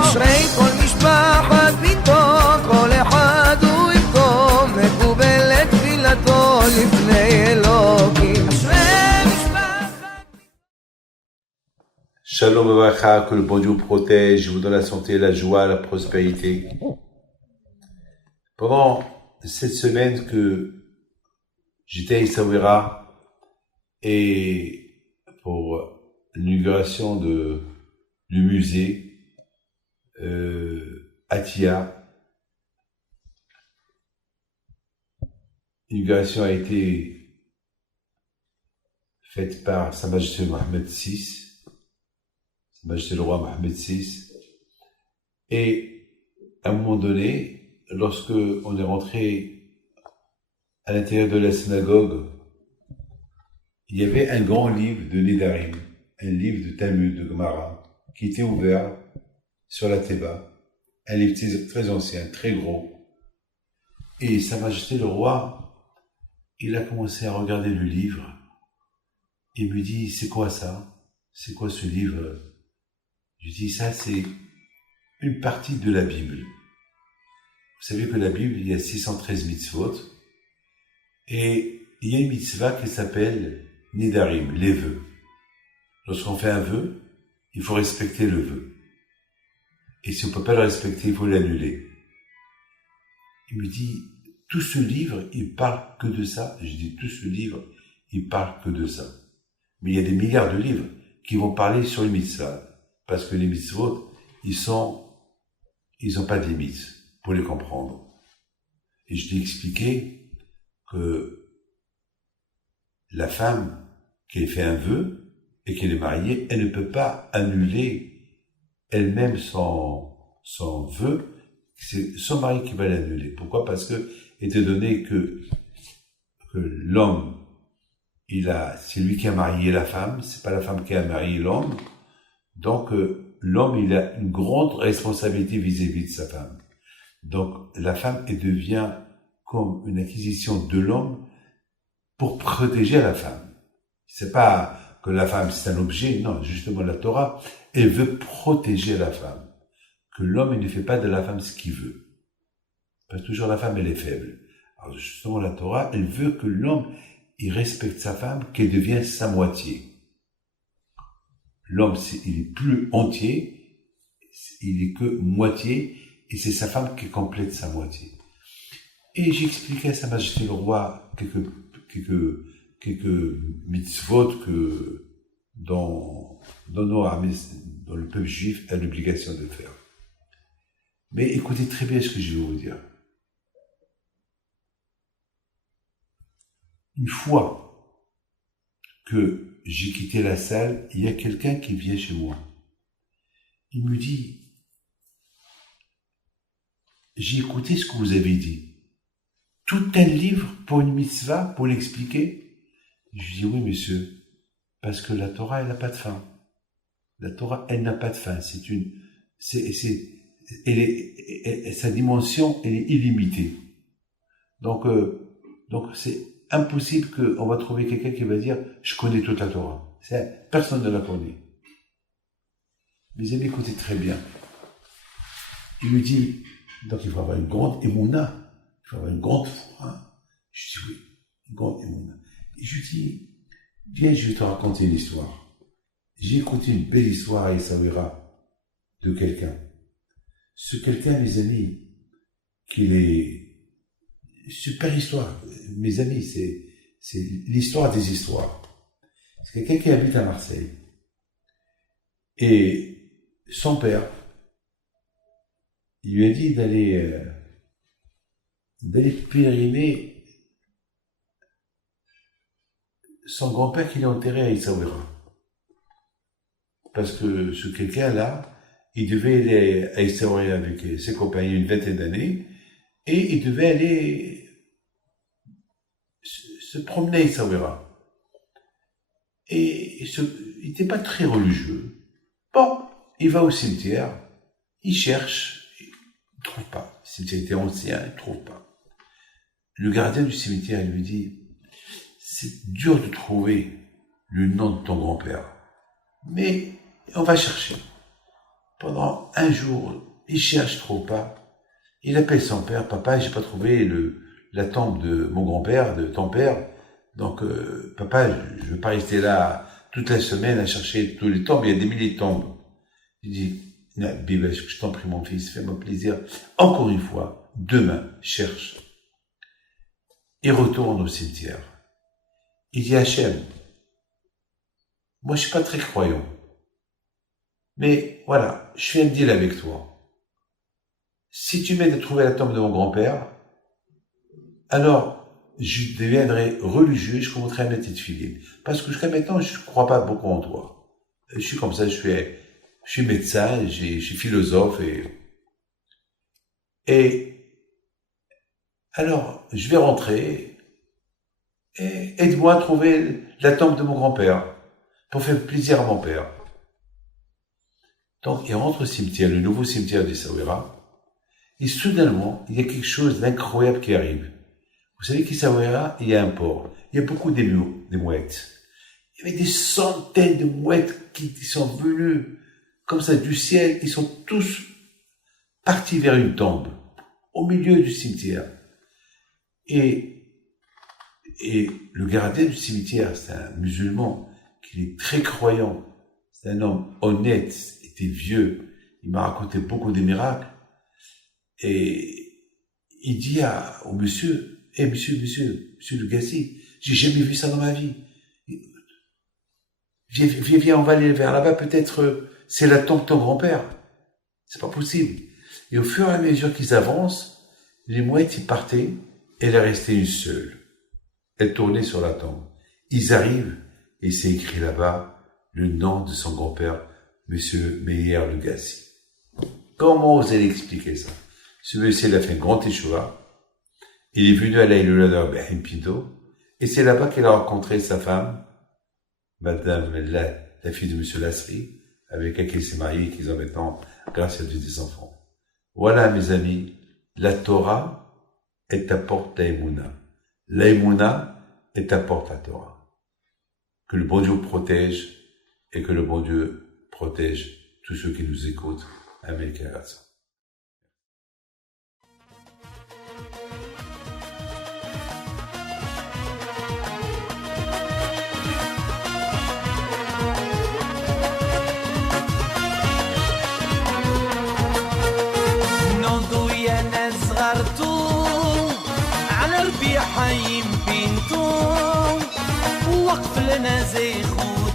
אשרי כל משפחת ביתו, כל אחד הוא יבכו, מקובלת תפילתו לפני אלוקים. אשרי משפחת... Shalom Avacha, que le bon Dieu vous protège, vous donne la santé, la joie, la prospérité. Pendant cette semaine que j'étais à Essaouira et pour l'inauguration du musée Atia, l'inauguration a été faite par Sa Majesté Mohammed VI, Sa Majesté le roi Mohammed VI, et à un moment donné, lorsque on est rentré à l'intérieur de la synagogue, il y avait un grand livre de Nedarim, un livre de Talmud, de Gemara, qui était ouvert sur la Théba, un livre très ancien, très gros. Et Sa Majesté le roi, il a commencé à regarder le livre. Il me dit, c'est quoi ça? C'est quoi ce livre? Je dis, ça c'est une partie de la Bible. Vous savez que la Bible, il y a 613 mitzvot, et il y a une mitzvah qui s'appelle Nedarim, les vœux. Lorsqu'on fait un vœu, il faut respecter le vœu. Et si on ne peut pas le respecter, il faut l'annuler. Il me dit, tout ce livre, il parle que de ça. Je dis, tout ce livre, il parle que de ça. Mais il y a des milliards de livres qui vont parler sur les mitzvahs. Parce que les mitzvot, ils ont pas de limite pour les comprendre. Et je lui ai expliqué que la femme qui fait un vœu et qu'elle est mariée, elle ne peut pas annuler elle-même son vœu. C'est son mari qui va l'annuler. Pourquoi? Parce que, étant donné que l'homme, c'est lui qui a marié la femme, c'est pas la femme qui a marié l'homme. Donc, l'homme, il a une grande responsabilité vis-à-vis de sa femme. Donc, la femme, elle devient comme une acquisition de l'homme pour protéger la femme. C'est pas que la femme, c'est un objet. Non, justement, la Torah, elle veut protéger la femme. Que l'homme, il ne fait pas de la femme ce qu'il veut. Parce que toujours la femme, elle est faible. Alors, justement, la Torah, elle veut que l'homme, il respecte sa femme, qu'elle devienne sa moitié. L'homme, il est plus entier, il est que moitié, et c'est sa femme qui complète sa moitié. Et j'expliquais à Sa Majesté le roi quelques mitzvot que dans le peuple juif a l'obligation de faire. Mais écoutez très bien ce que je vais vous dire. Une fois que j'ai quitté la salle, il y a quelqu'un qui vient chez moi. Il me dit, j'ai écouté ce que vous avez dit. Tout un livre pour une mitzvah, pour l'expliquer? Je dis, oui, monsieur, parce que la Torah, elle n'a pas de fin. La Torah, elle n'a pas de fin. Sa dimension, elle est illimitée. Donc c'est impossible qu'on va trouver quelqu'un qui va dire « je connais toute la Torah ». Personne ne la connaît. Mes amis, écoutez très bien. Il lui dit « donc il faut avoir une grande émouna, il faut avoir une grande foi. Hein » Je dis « oui, une grande émouna ». Et je lui dis « viens, je vais te raconter une histoire ». J'ai écouté une belle histoire à Essaouira de quelqu'un. Ce quelqu'un, mes amis, qu'il est... Super histoire, mes amis, c'est l'histoire des histoires. C'est quelqu'un qui habite à Marseille. Et son père, il lui a dit d'aller pèleriner son grand-père qu'il a enterré à Essaouira. Parce que ce quelqu'un-là, il devait aller à Essaouira avec ses compagnons une vingtaine d'années, et il devait aller se promener à Essaouira. Et il n'était pas très religieux. Bon, il va au cimetière, il cherche, il ne trouve pas. Le cimetière était ancien, il ne trouve pas. Le gardien du cimetière, il lui dit, c'est dur de trouver le nom de ton grand-père. Mais on va chercher. Pendant un jour, il cherche trop pas. Il appelle son père, papa, j'ai pas trouvé la tombe de mon grand-père, de ton père. Donc, papa, je veux pas rester là toute la semaine à chercher tous les tombes. Il y a des milliers de tombes. Il dit, Bibesh, je t'en prie, mon fils, fais-moi plaisir. Encore une fois, demain, cherche. Il retourne au cimetière. Il dit, Hachem, moi, je suis pas très croyant. Mais voilà, je fais un deal avec toi. Si tu m'aides à trouver la tombe de mon grand-père, alors je deviendrai religieux, je commencerai à mettre de filines. Parce que jusqu'à maintenant, je ne crois pas beaucoup en toi. Je suis comme ça, je suis médecin, je suis philosophe et alors, je vais rentrer et aide-moi à trouver la tombe de mon grand-père pour faire plaisir à mon père. Donc, il rentre au cimetière, le nouveau cimetière d'Essaouira, et soudainement, il y a quelque chose d'incroyable qui arrive. Vous savez qu'Essaouira, il y a un port. Il y a beaucoup des mouettes. Il y avait des centaines de mouettes qui sont venues comme ça du ciel. Ils sont tous partis vers une tombe, au milieu du cimetière. Et le gardien du cimetière, c'est un musulman qui est très croyant. C'est un homme honnête, était vieux. Il m'a raconté beaucoup de miracles. Et il dit au monsieur, monsieur Le Gassi, j'ai jamais vu ça dans ma vie. Viens, on va aller vers là-bas, peut-être c'est la tombe de ton grand-père. C'est pas possible. Et au fur et à mesure qu'ils avancent, les mouettes, ils partaient, elle est restée une seule. Elle tournait sur la tombe. Ils arrivent, et c'est écrit là-bas le nom de son grand-père, monsieur Meir Le Gassi. Comment vous allez expliquer ça? Ce monsieur, il a fait un grand échoua. Il est venu à l'Aïloula de Rahim Pinto, et c'est là-bas qu'il a rencontré sa femme, madame la fille de monsieur Lasri, avec laquelle il s'est marié et qu'ils ont maintenant, grâce à Dieu, des enfants. Voilà, mes amis, la Torah est ta porte l'Aïmouna. L'Aïmouna est ta porte la Torah. Que le bon Dieu protège et que le bon Dieu protège tous ceux qui nous écoutent. Amen. على ربيع حيم بنتو وقف لنا زي خو